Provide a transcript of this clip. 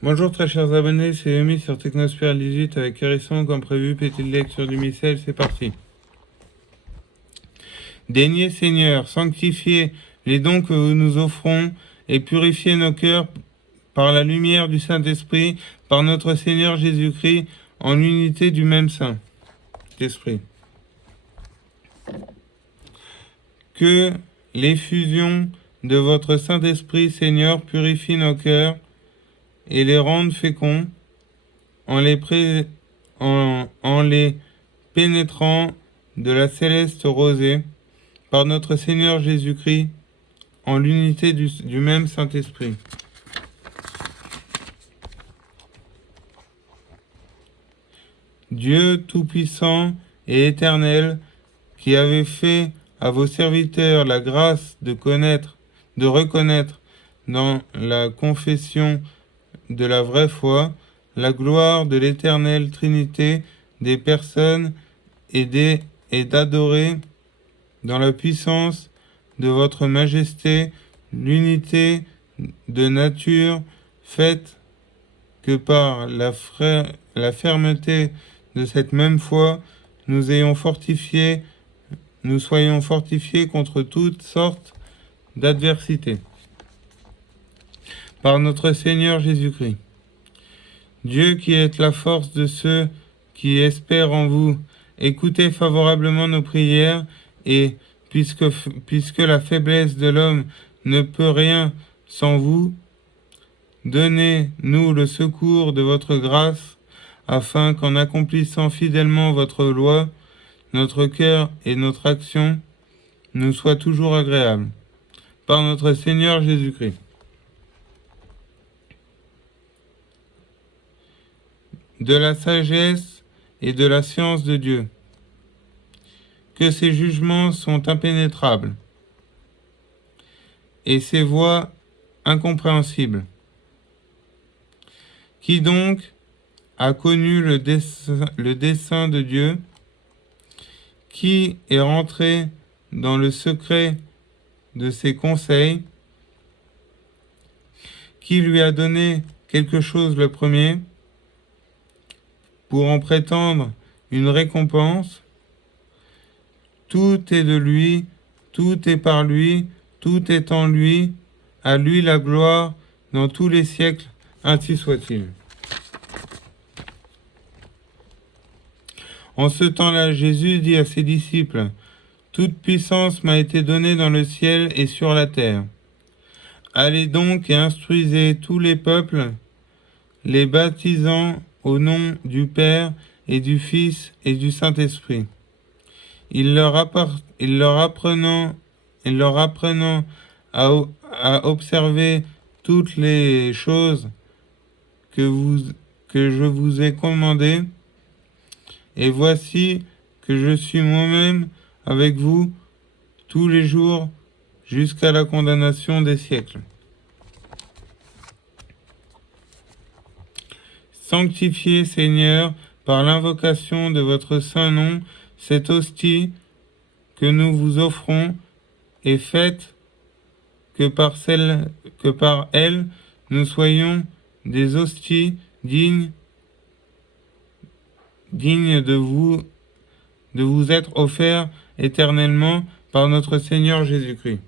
Bonjour très chers abonnés, c'est Emi sur Technosphere 18 avec Hérisson comme prévu, petite lecture du missel, c'est parti. Daignez Seigneur, sanctifiez les dons que nous offrons et purifiez nos cœurs par la lumière du Saint-Esprit, par notre Seigneur Jésus-Christ, en l'unité du même Saint-Esprit. Que l'effusion de votre Saint-Esprit, Seigneur, purifie nos cœurs et les rende féconds en les pénétrant de la céleste rosée par notre Seigneur Jésus-Christ en l'unité du même Saint-Esprit. Dieu Tout-Puissant et Éternel, qui avez fait à vos serviteurs la grâce de reconnaître dans la confession de la vraie foi la gloire de l'éternelle Trinité des personnes et d'adorer dans la puissance de votre majesté l'unité de nature faite que par la fermeté de cette même foi nous soyons fortifiés contre toutes sortes d'adversités. Par notre Seigneur Jésus-Christ. Dieu qui êtes la force de ceux qui espèrent en vous, écoutez favorablement nos prières et, puisque la faiblesse de l'homme ne peut rien sans vous, donnez-nous le secours de votre grâce, afin qu'en accomplissant fidèlement votre loi, notre cœur et notre action nous soient toujours agréables. Par notre Seigneur Jésus-Christ. De la sagesse et de la science de Dieu, que ses jugements sont impénétrables et ses voies incompréhensibles. Qui donc a connu le dessein de Dieu? Qui est rentré dans le secret de ses conseils? Qui lui a donné quelque chose le premier pour en prétendre une récompense? Tout est de lui, tout est par lui, tout est en lui, à lui la gloire dans tous les siècles, ainsi soit-il. En ce temps-là, Jésus dit à ses disciples, « Toute puissance m'a été donnée dans le ciel et sur la terre. Allez donc et instruisez tous les peuples, les baptisant au nom du Père et du Fils et du Saint-Esprit. Il leur apprenant à observer toutes les choses que je vous ai commandées. Et voici que je suis moi-même avec vous tous les jours jusqu'à la condamnation des siècles. Sanctifiez, Seigneur, par l'invocation de votre saint nom, cette hostie que nous vous offrons, et faites que par elle, nous soyons des hosties dignes de vous être offerts éternellement par notre Seigneur Jésus-Christ.